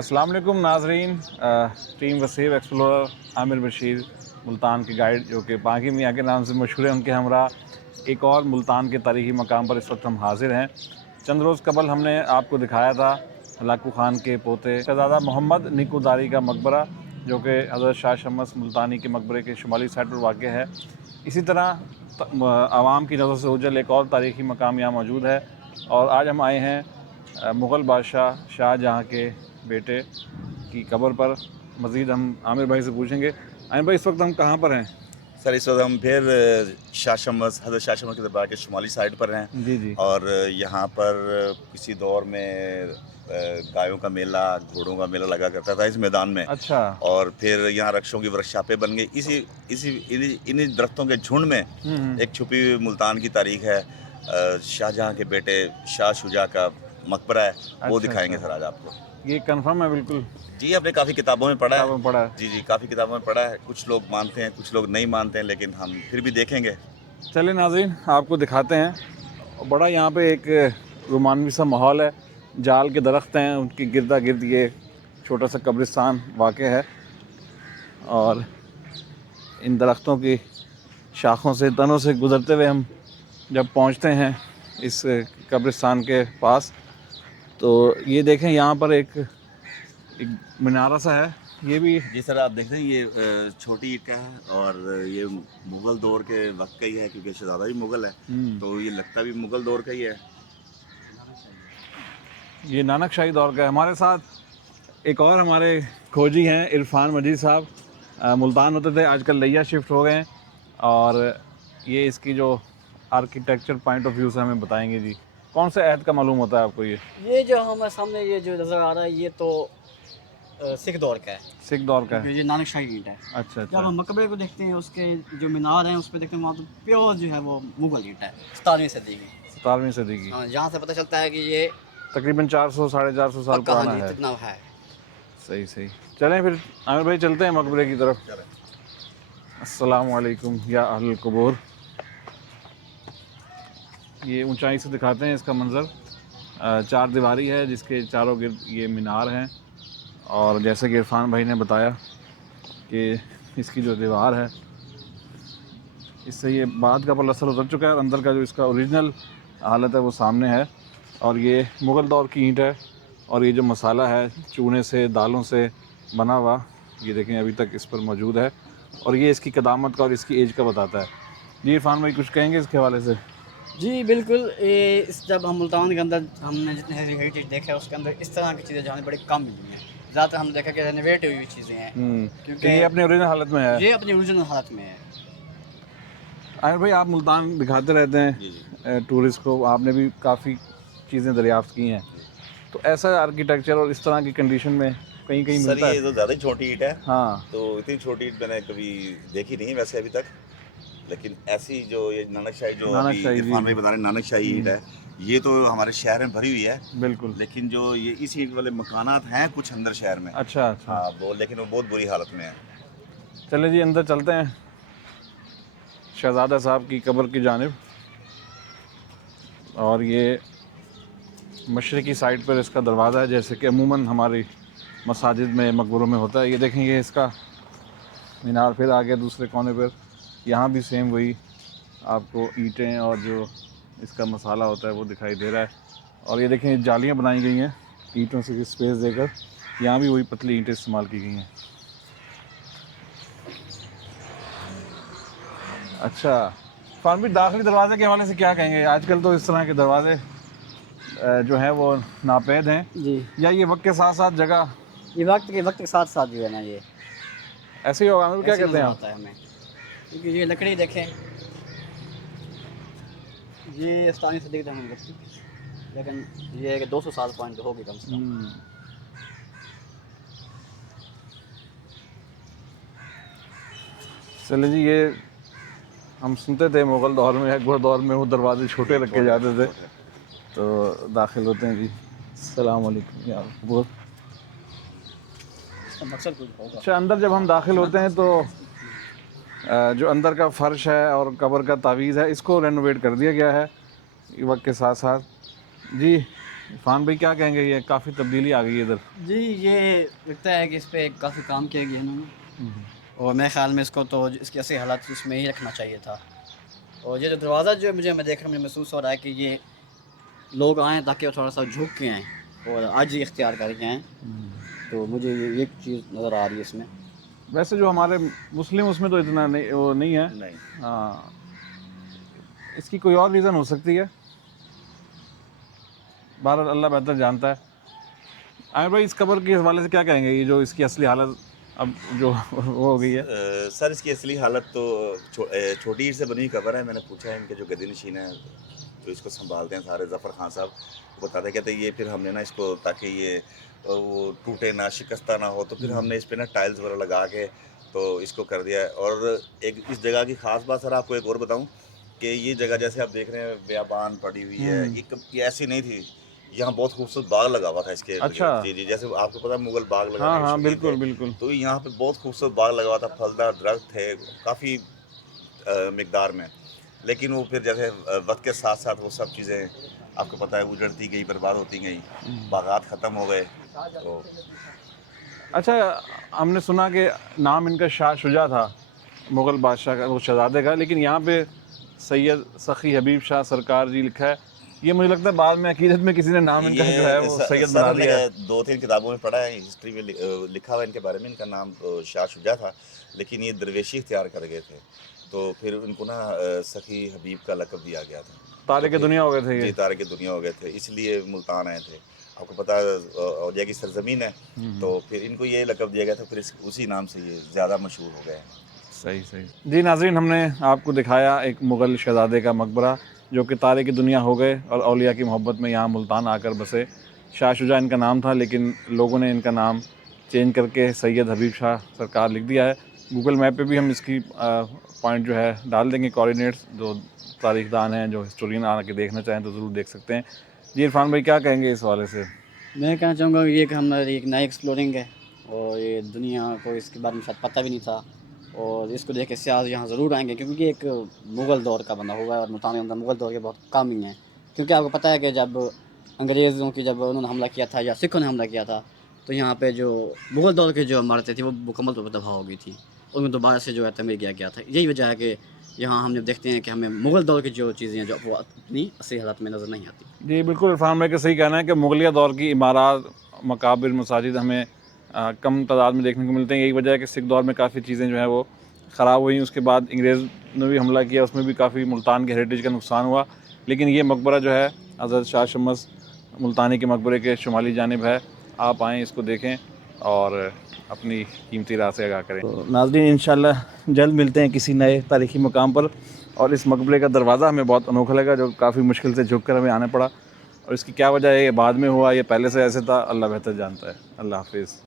अस्सलाम वालेकुम नाजरीन। टीम वसीब एक्सप्लोरर आमिर बशीर मुल्तान के गाइड जो कि बाकी मियाँ के नाम से मशहूर है, उनके हमरा एक और मुल्तान के तारीख़ी मकाम पर इस वक्त हम हाजिर हैं। चंद रोज़ कबल हमने आपको दिखाया था हलाकू ख़ान के पोते शहज़ादा मोहम्मद निकोदारी का मकबरा, जो कि हज़रत शाह शमस मुल्तानी के मकबरे के शुमाली साइड पर वाक़ है। इसी तरह आवाम की नज़र से ओझल एक और तारीख़ी मकाम यहाँ मौजूद है, और आज हम आए हैं मुग़ल बादशाह शाहजहाँ के बेटे की कब्र पर। मज़ीद हम आमिर भाई से पूछेंगे। आमिर भाई, इस वक्त हम कहाँ पर हैं? सर, इस वक्त हम फिर हज़रत शाह शमस के दरबार के शुमाली साइड पर हैं। जी जी। और यहाँ पर किसी दौर में गायों का मेला, घोड़ों का मेला लगा करता था इस मैदान में। अच्छा। और फिर यहाँ वृक्षों की वर्कशॉपें बन गई। इन्हीं दरख्तों के झुंड में एक छुपी हुई मुल्तान की तारीख है। शाहजहाँ के बेटे शाह शुजा का मकबरा है, वो अच्छा, दिखाएंगे अच्छा। सर आज आपको। ये कंफर्म है बिल्कुल? जी, आपने काफ़ी किताबों में पढ़ा किताबों है। में पढ़ा है। जी जी, काफ़ी किताबों में पढ़ा है। कुछ लोग मानते हैं, कुछ लोग नहीं मानते हैं, लेकिन हम फिर भी देखेंगे। चलिए नाज़रीन, आपको दिखाते हैं। बड़ा यहाँ पे एक रोमानवी सा माहौल है। जाल के दरख्त हैं, उनकी गिरदा गिर्द ये छोटा सा कब्रिस्तान वाक़ है। और इन दरख्तों की शाखों से, तनों से गुज़रते हुए हम जब पहुँचते हैं इस कब्रिस्तान के पास, तो ये देखें यहाँ पर एक मीनारा सा है। ये भी जी सर, आप देख रहे हैं ये छोटी ईंट का है, और ये मुग़ल दौर के वक्त का ही है, क्योंकि शहज़ादा भी मुग़ल है, तो ये लगता भी मुग़ल दौर का ही है। ये नानक शाही दौर का है। हमारे साथ एक और हमारे खोजी हैं इरफान मजीद साहब। मुल्तान होते थे, आजकल लिया शिफ्ट हो गए हैं, और ये इसकी जो आर्किटेक्चर पॉइंट ऑफ व्यू से हमें बताएंगे। जी, कौन से अहद का मालूम होता है आपको? ये जो हमारे सामने ये जो नज़र आ रहा है, ये तो सिख दौर का है। सिख दौर का है। ये नानक शाही ईंट है। अच्छा जब अच्छा। हम मकबरे को देखते हैं, उसके जो मीनार हैं उस पर देखते हैं, वहाँ तो प्योर जो है वो मुग़ल ईंट है, 17वीं सदी की। 17वीं सदी की। हाँ, जहाँ से पता चलता है कि ये तकरीबन 400 साढ़े 400 साल पक्का पुराना हाँ जी है। इतना है। सही सही। चलें फिर आमिर भाई, चलते हैं मकबरे की तरफ। अस्सलामु अलैकुम या अहल कुबूर। ये ऊंचाई से दिखाते हैं इसका मंज़र। 4 दीवारी है जिसके चारों गिर्द ये मीनार हैं, और जैसे कि इरफान भाई ने बताया कि इसकी जो दीवार है, इससे ये बाद का पलस्तर उतर चुका है, और अंदर का जो इसका ओरिजिनल हालत है वो सामने है। और ये मुग़ल दौर की ईंट है, और ये जो मसाला है चूने से, दालों से बना हुआ, ये देखें अभी तक इस पर मौजूद है, और ये इसकी क़दामत का और इसकी एज का बताता है। जी इरफान भाई, कुछ कहेंगे इसके हवाले से? जी बिल्कुल। जब हम मुल्तान के अंदर हमने जितने हेरिटेज देखा है, उसके अंदर इस तरह की चीज़ें जाने बड़ी कम मिली हैं। ज़्यादातर हमने देखा कि रेनोवेट हुई चीज़ें हैं, क्योंकि ये अपने ओरिजिनल हालत में है। ये अपनी ओरिजिनल हालत में है। आमिर भाई, आप मुल्तान दिखाते रहते हैं टूरिस्ट को, आपने भी काफ़ी चीज़ें दरियाफ्त की हैं, तो ऐसा आर्किटेक्चर और इस तरह की कंडीशन में कहीं कहीं सर, मिलता है? ये तो ज़्यादा ही छोटी ईंट है। हाँ। तो इतनी छोटी ईंट मैंने कभी देखी नहीं वैसे अभी तक। लेकिन ऐसी जो ये नानक शाही जो नानक अभी शाही, इरफान जी। भाई बता रहे हैं, नानक शाही ईंट है, ये तो हमारे शहर में भरी हुई है। बिल्कुल। लेकिन जो ये इस ईंट वाले मकानात हैं कुछ अंदर शहर में। अच्छा अच्छा। हाँ, वो लेकिन वो बहुत बुरी हालत में है। चले जी, अंदर चलते हैं शहज़ादा साहब की कब्र की जानिब। और ये मशरिकी साइड पर इसका दरवाज़ा है, जैसे कि अमूमन हमारी मसाजिद में, मकबरों में होता है। ये देखें, ये इसका मीनार फिर आ गया दूसरे कोने पर। यहाँ भी सेम वही आपको ईंटें और जो इसका मसाला होता है वो दिखाई दे रहा है। और ये देखें, जालियाँ बनाई गई हैं ईंटों से स्पेस देकर। यहाँ भी वही पतली ईंटें इस्तेमाल की गई हैं। अच्छा, फार्मी दाखिली दरवाज़े के हवाले से क्या कहेंगे? आजकल तो इस तरह के दरवाज़े जो हैं वो नापेद हैं, जी, या ये वक्त के साथ साथ जगह ये वक्त के साथ साथ जो है ना, ये ऐसे ही होगा? मतलब क्या ऐसे कहते हैं नज़र आप? आता है हमें, क्योंकि ये लकड़ी देखें, ये 17वीं सदी की हम लगती, लेकिन ये 200 साल पॉइंट तो होगी कम से कम। चले जी, ये हम सुनते थे मुग़ल दौर में, अकबर दौर में वो दरवाजे छोटे रखे जाते थे, तो दाखिल होते हैं जी। अस्सलाम वालेकुम यार। बहुत मकसद कुछ होगा। अच्छा, अंदर जब हम दाखिल होते हैं तो जो अंदर का फ़र्श है और कब्र का तावीज़ है, इसको रेनोवेट कर दिया गया है वक्त के साथ साथ। जी इरफान भाई क्या कहेंगे, ये काफ़ी तब्दीली आ गई है इधर। जी, ये लगता है कि इस पर काफ़ी काम किया गया इन्होंने, और मेरे ख्याल में इसको तो इसकी असली हालत इसमें ही रखना चाहिए था। और ये जो दरवाज़ा जो मैं देख रहा हूँ, मुझे महसूस हो रहा है कि ये लोग आएँ ताकि वो थोड़ा सा झुक के आएँ और आजिज़ी इख्तियार करके आएँ। तो मुझे ये चीज़ नज़र आ रही है इसमें। वैसे जो हमारे मुस्लिम उसमें तो इतना नहीं, वो नहीं है। नहीं, हाँ, इसकी कोई और रीज़न हो सकती है, बहरहाल अल्लाह बेहतर जानता है। आमिर भाई, इस कब्र के हवाले से क्या कहेंगे, ये जो इसकी असली हालत अब जो वो हो गई है। सर इसकी असली हालत तो छोटी ईंट से बनी हुई कब्र है। मैंने पूछा है इनके जो गद्दी नशीन है, जो इसको संभालते हैं सारे, ज़फ़र खान साहब, वो बताते कहते ये फिर हमने ना इसको, ताकि ये वो टूटे ना, शिकस्ता ना हो, तो फिर हमने इस पर ना टाइल्स वगैरह लगा के तो इसको कर दिया है। और एक इस जगह की ख़ास बात सर आपको एक और बताऊँ कि ये जगह जैसे आप देख रहे हैं बेयाबान पड़ी हुई है, ये ऐसी नहीं थी। यहाँ बहुत खूबसूरत बाग लगा हुआ था इसके इर्द अच्छा। गिर्द। जी जी, जैसे आपको पता है मुगल बाग लगा हाँ के हाँ, शहीद बिल्कुल थे, बिल्कुल। तो यहाँ पे बहुत खूबसूरत बाग लगा हुआ था, फलदार दरख्त थे काफ़ी मिकदार में। लेकिन वो फिर जैसे वक्त के साथ साथ वो सब चीज़ें आपको पता है उजड़ती गई, बर्बाद होती गई, बागात ख़त्म हो गए। तो अच्छा, हमने सुना कि नाम इनका शाह शुजा था, मुग़ल बादशाह का, वो शहज़ादे का, लेकिन यहाँ पे सैयद सखी हबीब शाह सरकार जी लिखा है। ये मुझे लगता है बाद में अकीदत में किसी ने नाम इनका जो है वो सैयद सर बना हमने दिया है। 2-3 किताबों में पढ़ा है, हिस्ट्री में लिखा हुआ है इनके बारे में। इनका नाम शाह शुजा था, लेकिन ये दरवेशी इख्तियार कर गए थे, तो फिर उनको ना सखी हबीब का लक़ब दिया गया था। तो तारिक फिर दुनिया हो गए थे जी, ये। तारिक दुनिया हो गए थे, इसलिए मुल्तान आए थे। आपको पता है औलिया की सरज़मीन है, तो फिर इनको ये लक़ब दिया गया था, फिर उसी नाम से ये ज़्यादा मशहूर हो गए हैं। सही सही। जी नाज़रीन, हमने आपको दिखाया एक मुग़ल शहज़ादे का मकबरा जो कि तारिक दुनिया हो गए और औलिया की मोहब्बत में यहाँ मुल्तान आकर बसे। शाह शुजा इनका नाम था, लेकिन लोगों ने इनका नाम चेंज करके सैयद हबीब शाह सरकार लिख दिया है। गूगल मैप पे भी हम इसकी पॉइंट जो है डाल देंगे, कोऑर्डिनेट्स, जो तारीखदान हैं, जो हिस्टोरियन आके देखना चाहें तो ज़रूर देख सकते हैं। जी इरफान भाई, क्या कहेंगे इस हवाले से। मैं कहना चाहूँगा कि ये कि हमारी एक नई एक्सप्लोरिंग है, और ये दुनिया को इसके बारे में शायद पता भी नहीं था, और इसको देख के सियाह यहाँ ज़रूर आएंगे, क्योंकि ये एक मुग़ल दौर का बना हुआ है, और मुल्तान के अंदर मुग़ल दौर के बहुत काम ही हैं। क्योंकि आपको पता है कि जब अंग्रेज़ों की जब उन्होंने हमला किया था या सिखों ने हमला किया था, तो यहाँ पे जो मुग़ल दौर की जो इमारतें थी वो मुकम्मल तौर पर तबाह हो गई थी, उनमें दोबारा से जो है तमीर किया गया था। यही वजह है कि यहाँ हम जब देखते हैं कि हमें मुग़ल दौर की जो चीज़ें हैं जो वो अपनी असली हालत में नज़र नहीं आती। जी बिल्कुल, इरफान भाई का सही कहना है कि मुगलिया दौर की इमारत, मकाबिर, मसाजिद हमें कम तादाद में देखने को मिलते हैं। यही वजह है कि सिख दौर में काफ़ी चीज़ें जो हैं वो ख़राब हुई। उसके बाद अंग्रेज़ ने भी हमला किया, उसमें भी काफ़ी मुल्तान के हेरिटेज का नुकसान हुआ। लेकिन ये मकबरा जो है हज़रत शाह शम्स मुल्तानी के मकबरे के शुमाली जानिब है। आप आएँ, इसको देखें और अपनी कीमती राय से आगाह करें। तो नाज़रीन, इंशाल्लाह जल्द मिलते हैं किसी नए तारीख़ी मकाम पर। और इस मकबरे का दरवाज़ा हमें बहुत अनोखा लगा, जो काफ़ी मुश्किल से झुक कर हमें आना पड़ा। और इसकी क्या वजह है, ये बाद में हुआ, ये पहले से ऐसे था, अल्लाह बेहतर जानता है। अल्लाह हाफ़िज़।